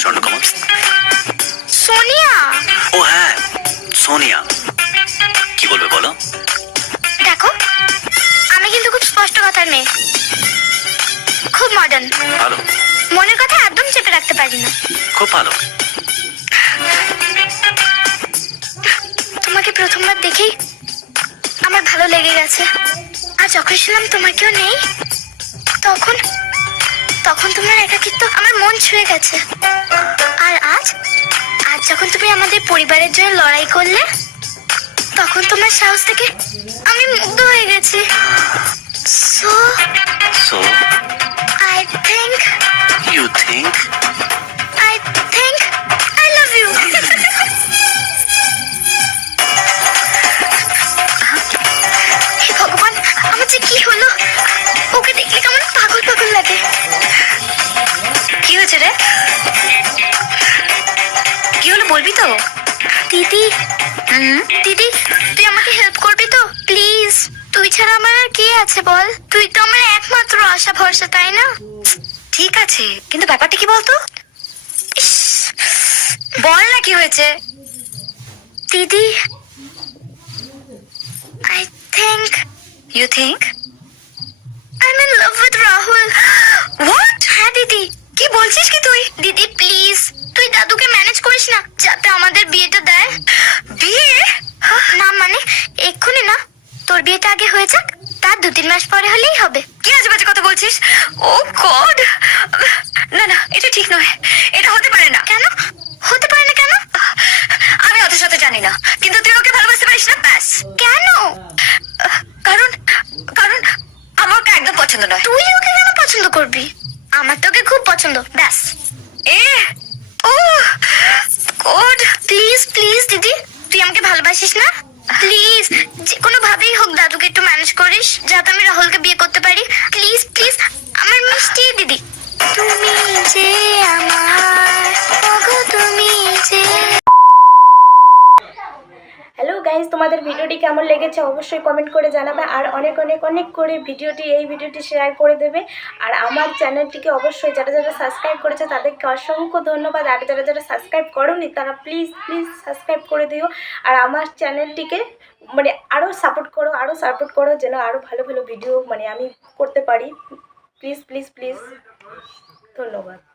স্বর্ণকমল সোনিয়া ও হ্যাঁ সোনিয়া কি বলবে বলো দেখো আমি কিন্তু খুব স্পষ্ট কথার মেয়ে। খুব মডার্ন ভালো। মনের কথা একদম চেপে রাখতে পারি না। খুব ভালো। তোমাকে প্রথমবার দেখি আমার ভালো লেগে গেছে। আর যখন ছিলাম কেউ নেই তখন মন ছুঁয়ে গেছে। আর আজ? আজ যখন তুমি আমাদের পরিবারের জন্য লড়াই করলে তখন তোমার সাহস থেকে আমি মুগ্ধ হয়ে গেছি। So so I think you think কি হলো বলবি তো? দিদি? দিদি তুই আমাকে হেল্প করবি তো? প্লিজ তুই ছাড়া আমার আর কে আছে বল? তুই তো আমার একমাত্র আশা ভরসা তাই না? ঠিক আছে কিন্তু ব্যাপারটা কি বলতো? বল না কি হয়েছে? দিদি I think you think I am in love with Rahul what হ্যাঁ দিদি। কি বলছিস কি তুই? দিদি প্লিজ তুই দাদুকে করিস না যাতে আমাদের বিয়েটা দেয়। বিয়ে? না মানে এক্ষুনি না। তোর বিয়েটা আগে হয়ে যাক তার দু তিন মাস পরে হলেই হবে। কি আজে বাজে কথা বলছিস? Oh god! না না এটা ঠিক নয়। এটা হতে পারে না। কেন? হতে পারে না কেন? আমি অত সাথে জানি না কিন্তু তুই ওকে ভালোবাসতে পারিস না? ব্যাস। কেন? কারণ কারণ আমার ওকে একদম পছন্দ নয়। তুই ওকে কেন পছন্দ করবি? আমার তোকে খুব পছন্দ ব্যাস। এ ও গড প্লিজ প্লিজ দিদি, তুই আমাকে ভালোবাসিস না? প্লিজ যে কোনো ভাবেই হোক দাদুকে একটু ম্যানেজ করিস, যাতে আমি রাহুলকে বিয়ে করতে পারি। প্লিজ প্লিজ আমার মিষ্টি দিদি, তুমি যে আমার গাইজ তোমাদের ভিডিওটি কেমন লেগেছে অবশ্যই কমেন্ট করে জানাবে আর অনেক অনেক অনেক করে ভিডিওটি, এই ভিডিওটি শেয়ার করে দেবে। আর আমার চ্যানেলটিকে অবশ্যই যারা যারা সাবস্ক্রাইব করেছে তাদেরকে অসংখ্য ধন্যবাদ। আর যারা যারা সাবস্ক্রাইব করোনি, তারা প্লিজ প্লিজ সাবস্ক্রাইব করে দিও। আর আমার চ্যানেলটিকে মানে আরও সাপোর্ট করো আরও সাপোর্ট করো, যেন আরও ভালো ভালো ভিডিও মানে আমি করতে পারি। প্লিজ প্লিজ প্লিজ ধন্যবাদ।